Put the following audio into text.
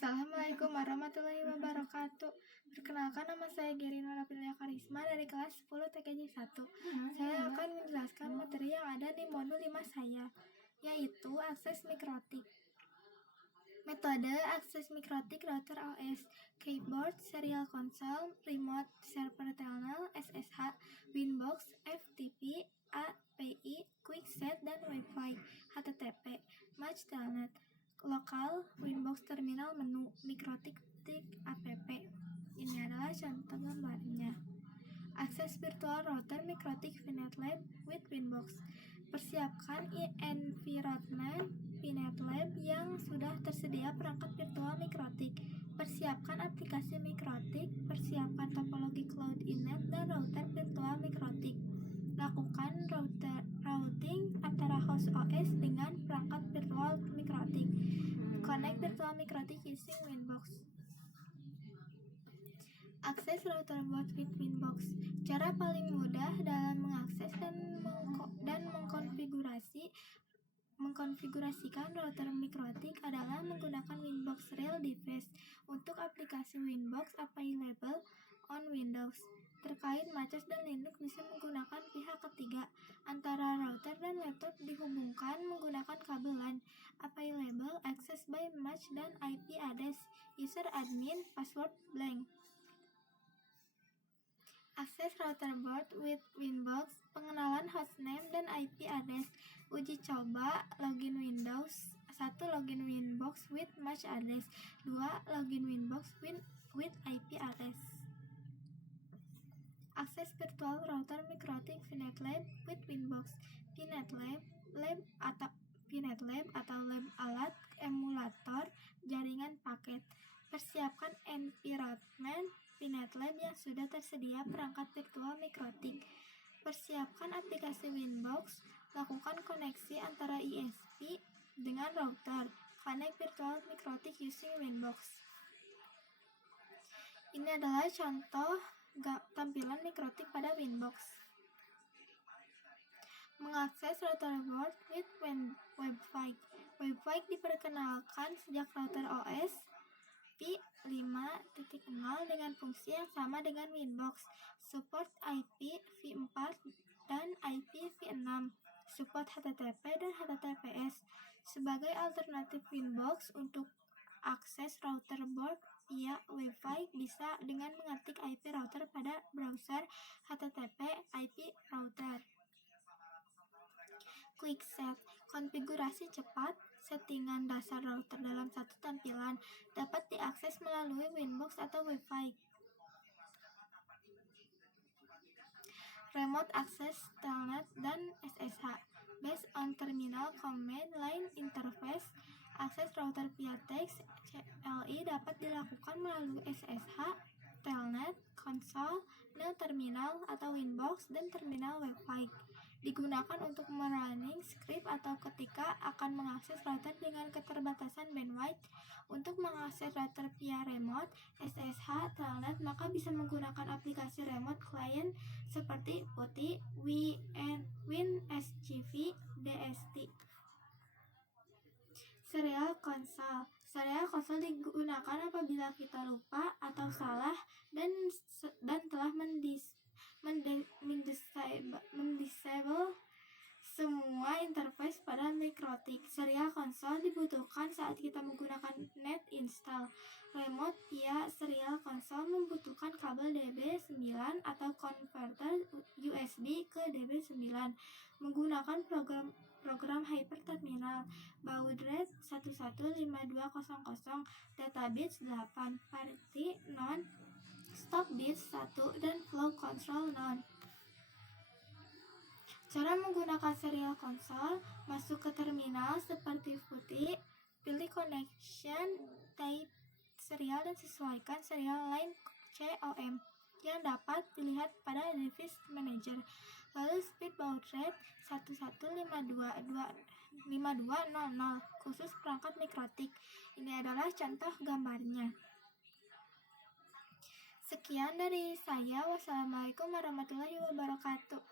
Assalamualaikum warahmatullahi wabarakatuh. Perkenalkan, nama saya Gerina Lapilia Karisma dari kelas 10 TKJ 1. Saya akan menjelaskan materi yang ada di modul 5 saya, yaitu akses mikrotik. Metode akses mikrotik router OS, keyboard, serial console, remote server telnet, SSH, Winbox, FTP, API, quickset, dan Wi-Fi, HTTP, match telnet, lokal, Winbox terminal menu, mikrotik app. Ini adalah contoh gambarnya. Akses virtual router mikrotik VNetLab with Winbox. Persiapkan environment VNetLab yang sudah tersedia perangkat virtual mikrotik. Persiapkan aplikasi mikrotik. Persiapkan topologi cloud innet dan router virtual mikrotik. Lakukan routing antara host OS dengan perangkat virtual mikrotik. Connect virtual mikrotik using Winbox. Akses router board with Winbox. Cara paling mudah dalam mengakses dan mengkonfigurasikan router mikrotik adalah menggunakan Winbox Real Device. Untuk aplikasi Winbox available on Windows. Terkait MacOS dan Linux bisa menggunakan pihak ketiga. Antara router dan laptop dihubungkan menggunakan kabel LAN. Available access by Mac dan IP address. User admin, password blank. Akses router board with Winbox, pengenalan hostname dan IP address. Uji coba login Windows. 1. Login Winbox with MAC address. 2. Login Winbox with IP address. Akses virtual router mikrotik VNetLab with Winbox. VNetLab atau lab alat emulator jaringan paket. Persiapkan environment VNetLab yang sudah tersedia perangkat virtual mikrotik. Persiapkan aplikasi Winbox. Lakukan koneksi antara ISP dengan router. Connect virtual mikrotik using Winbox. Ini adalah contoh tampilan mikrotik pada Winbox. Mengakses router board with Wi-Fi. Wi-Fi diperkenalkan sejak router OS v5.0 dengan fungsi yang sama dengan Winbox. Support IP v4 dan IP v6. Support HTTP dan HTTPS. Sebagai alternatif Winbox untuk akses router board via Wi-Fi bisa dengan mengetik IP router pada browser HTTP IP router. Quickset, konfigurasi cepat, settingan dasar router dalam satu tampilan, dapat diakses melalui Winbox atau Wi-Fi. Remote access telnet dan SSH, based on terminal command line interface. Akses router via text CLI dapat dilakukan melalui SSH, telnet, konsol, nil terminal atau Winbox, dan terminal Wi-Fi. Digunakan untuk merunning script atau ketika akan mengakses router dengan keterbatasan bandwidth. Untuk mengakses router via remote SSH telnet, maka bisa menggunakan aplikasi remote client seperti PuTTY, WinSCV, DST. Serial console. Serial console digunakan apabila kita lupa atau salah dan telah mendisable semua interface pada mikrotik. Serial console dibutuhkan saat kita menggunakan net install. Remote via serial console membutuhkan kabel DB9 atau konverter USB ke DB9. Menggunakan program hyperterminal. Baud rate 115200, data bits 8, parity non, stop bits 1, dan flow control non. Cara menggunakan serial console: masuk ke terminal seperti PuTTY, pilih connection type serial dan sesuaikan serial line COM yang dapat dilihat pada device manager. Lalu speed baud rate 115200 khusus perangkat mikrotik. Ini adalah contoh gambarnya. Sekian dari saya. Wassalamualaikum warahmatullahi wabarakatuh.